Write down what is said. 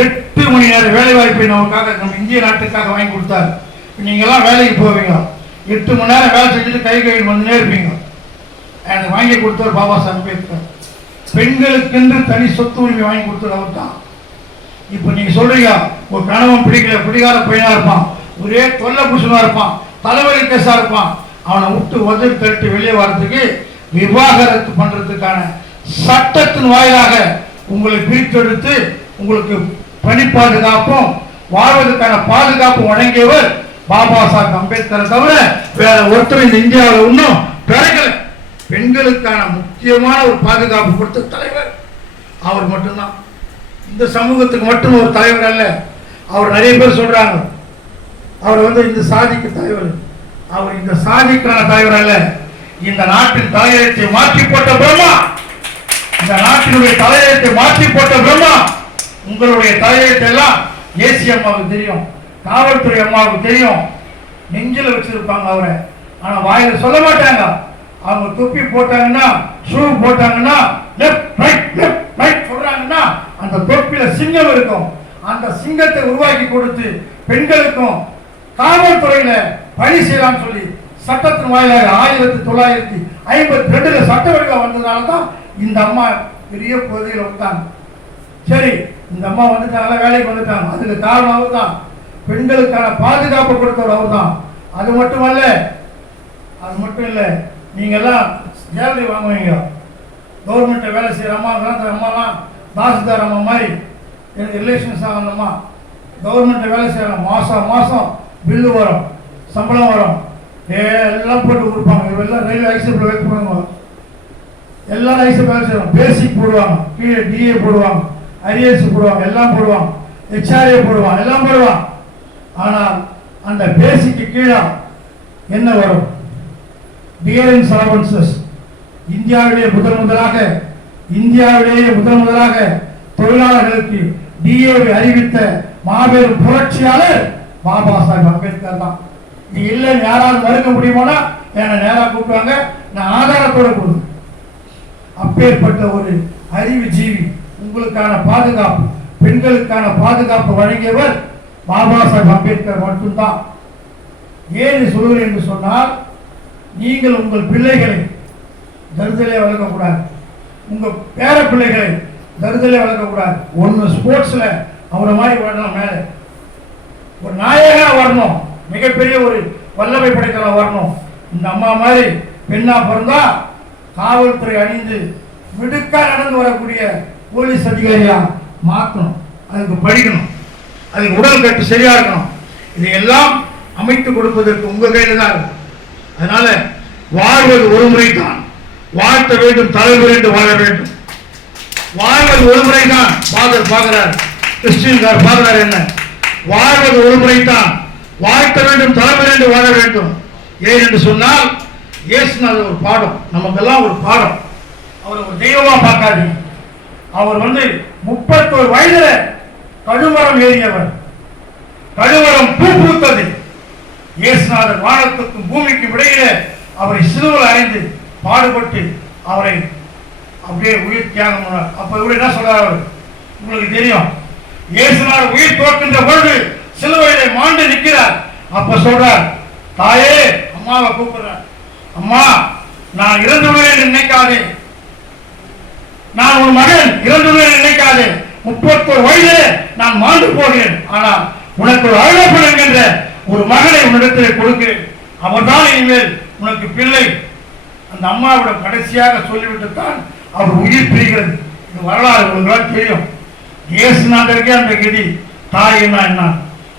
8 மணி நேர வேலை வாய்ப்பை நமக்காக நம்ம இந்திய நாட்டுக்காக வாங்கி கொடுத்தார். நீங்கள்லாம் வேலைக்கு போவீங்க, 8 மணி நேரம் வேலை செஞ்சுட்டு கை வந்துனே இருப்பீங்க. எனக்கு வாங்கி கொடுத்தவர் பாபா சாஹேப் அம்பேத்கர். பெண்களுக்கென்று தனி சொத்து உரிமை வாங்கி கொடுத்தது அவர் தான். இப்போ நீங்க சொல்றீங்க ஒரு கணவன் பிடிக்கல, பிடிக்காத பையனா இருப்பான், ஒரே தொல்லை புருஷனா இருப்பான், தலைவலி கேஸா இருப்பான், அவனை விட்டு உதவி தள்ளி வெளியே வர்றதுக்கு விவாகரத்து பண்றதுக்கான சட்டத்தின் வாயிலாக உங்களை பிரித்தெடுத்து உங்களுக்கு பணி பாதுகாப்பும் வாழ்வதற்கான பாதுகாப்பும் வழங்கியவர் பாபா சாஹேப் அம்பேத்கரை தவிர வேற ஒருத்தர் இந்த இந்தியாவில் இன்னும் பிறக்கல. பெண்களுக்கான முக்கியமான ஒரு பாதுகாப்பு கொடுத்த தலைவர் அவர் மட்டும்தான். இந்த சமூகத்துக்கு மட்டும் ஒரு தலைவர் அல்ல. அவர் நிறைய பேர் சொல்றாங்க அவர் இந்த சாதிக்கு தலைவர். அவர் இந்த சாதிக்கான தலைவர் அல்ல. இந்த நாட்டின் தலையெழுத்தை மாற்றி போட்ட பிரம்மா, இந்த நாட்டினுடைய தலையெழுத்தை மாற்றி போட்ட பிரம்மா. உங்களுடைய தலையெழுத்தை எல்லாம் ஏசி அம்மாவுக்கு தெரியும், காவல்துறை அம்மாவுக்கு தெரியும். நெஞ்சில வச்சிருப்பாங்க அவரை, ஆனா வாயில சொல்ல மாட்டாங்க. அவங்க தொப்பி போட்டாங்கன்னா, ஷூ போட்டாங்கன்னா, லெஃப்ட் ரைட் சொல்றாங்கன்னா அந்த தொப்பில சிங்கம் இருக்கும். அந்த சிங்கத்தை உருவாக்கி கொடுத்து பெண்களுக்கும் காவல்துறையில பணி செய்யலாம்னு சொல்லி சட்டத்தின் வாயிலாக 1952 சட்ட வடிவம் வந்ததுனால தான் இந்த அம்மா பெரிய பகுதியில் வந்தாங்க. சரி, இந்த அம்மா வந்துட்டாங்க, வேலைக்கு வந்துட்டாங்க. அதுக்கு காரணம் அவர் தான். பெண்களுக்கான பாதுகாப்பு கொடுத்தவர் அவர் தான். அது மட்டும் இல்லை, நீங்க எல்லாம் சேலரி வாங்குவீங்க. கவர்மெண்ட் வேலை செய்யற அம்மாலாம் தாசில்தார் அம்மா மாதிரி எனக்கு ரிலேஷன்ஸ் ஆகணுமா, கவர்மெண்ட் வேலை செய்யறோம், மாசம் பில்லு வரும், சம்பளம் வரும், எல்லாம் போட்டு கொடுப்பாங்க. இவெல்லாம் ரயில்வே ஐசிஎஃப்ல வேலை பண்ணுவாங்க, எல்லாரும் ஐசிஎஃப் வேலை செய்யறோம். பேசிக் போடுவாங்க, கீழே டிஏ போடுவாங்க, அரியர்ஸ் போடுவாங்க, எல்லாம் போடுவாங்க, ஹெச்ஆர்ஏ போடுவாங்க, எல்லாம் போடுவாங்க. ஆனால் அந்த பேசிக்கு கீழே என்ன வரும்? Dearness allowances. இந்தியாவிலேயே முதல் முதலாக தொழிலாளர்களுக்கு டிஏவை அறிவித்த மாபெரும் புரட்சியாளர் பாபா சாஹேப் அம்பேத்கர் தான். இது இல்லைன்னு யாராவது மறுக்க முடியுமானா என்னை நேராக கூப்பிடுவாங்க, நான் ஆதாரத்தோட கொடுங்க. அப்பேற்பட்ட ஒரு அறிவு ஜீவி, உங்களுக்கான பாதுகாப்பு, பெண்களுக்கான பாதுகாப்பு வழங்கியவர் பாபா சாஹேப் அம்பேத்கர் மட்டும்தான். ஏன் சொல்கிறேன் என்று சொன்னால், நீங்கள் உங்கள் பிள்ளைகளை தருதலே வளர்க்கக்கூடாது, உங்க பேர பிள்ளைகளை தருதலே வளர்க்கக்கூடாது. ஒன்று ஸ்போர்ட்ஸ்ல அவரை மாதிரி வரணும், மேலே ஒரு நாயகனா வரணும், மிகப்பெரிய ஒரு வல்லமை படைத்தவங்க வரணும். இந்த அம்மா மாதிரி பெண்ணா பிறந்தா காவல்துறை அணிந்து மிடுக்கா நடந்து வரக்கூடிய போலீஸ் அதிகாரியா மாற்றணும். அதுக்கு படிக்கணும், அதுக்கு உடல் கட்டு சரியா இருக்கணும். இதையெல்லாம் அமைத்து கொடுப்பதற்கு உங்க கையில தான் இருக்கு. அதனால வாழ்வது ஒரு முறை தான், வாழ்த்த வேண்டும், தலைவர் என்று வாழ வேண்டும். வாழ்வது ஒரு முறை தான். ஃபாதர் பார்க்கிறார், கிறிஸ்டியன்கார் பார்க்கிறார், என்ன வாழ்வது ஒரு முறை தான், வாழ்த்த வேண்டும், தலைவர் என்று வாழ வேண்டும். ஏன் என்று சொன்னால், இயேசுநாதர் ஒரு பாடம், நமக்கெல்லாம் ஒரு பாடம். அவர் ஒரு தெய்வமா பார்க்காதீங்க. அவர் 31 வயதுல கழுமரம் ஏறியவர், கழுமரம் பூ பூத்தது. இயேசுநாதர் வானத்துக்கும் பூமிக்கும் இடையில அவரை சிலுவையில் அறைந்து பாடுபட்டு அவரை அப்படியே உயிர் தியாகம் பண்ணார். அப்ப இவரு என்ன சொல்றாரு உங்களுக்கு தெரியும். இயேசுநாதர் உயிர் தோற்கின்ற பொழுது சிலுவையிலே மாண்டு நிற்கிறார். அப்ப சொல்றார், தாயே, அம்மாவை கூப்பிடுறார், அம்மா, நான் இறந்து விடுவேன் நினைக்காதே, நான் ஒரு மகன் இறந்து விடுவேன் நினைக்காதே, 31 வயதிலே நான் மாண்டு போகிறேன், ஆனால் உனக்கு ஒரு அழகப்பன் என்கின்ற ஒரு மகனை உன்னிடத்தில் கொடுக்கிறேன், அவர்தான் இனிமேல் உனக்கு பிள்ளை. அந்த அம்மாவிடம் கடைசியாக சொல்லிவிட்டு தான் அவர் உயிர் பிரிகிறது. இது வரலாறு உங்களுக்கு தெரியும். இயேசுநாதருக்கே அந்த கதி, தாயினா என்ன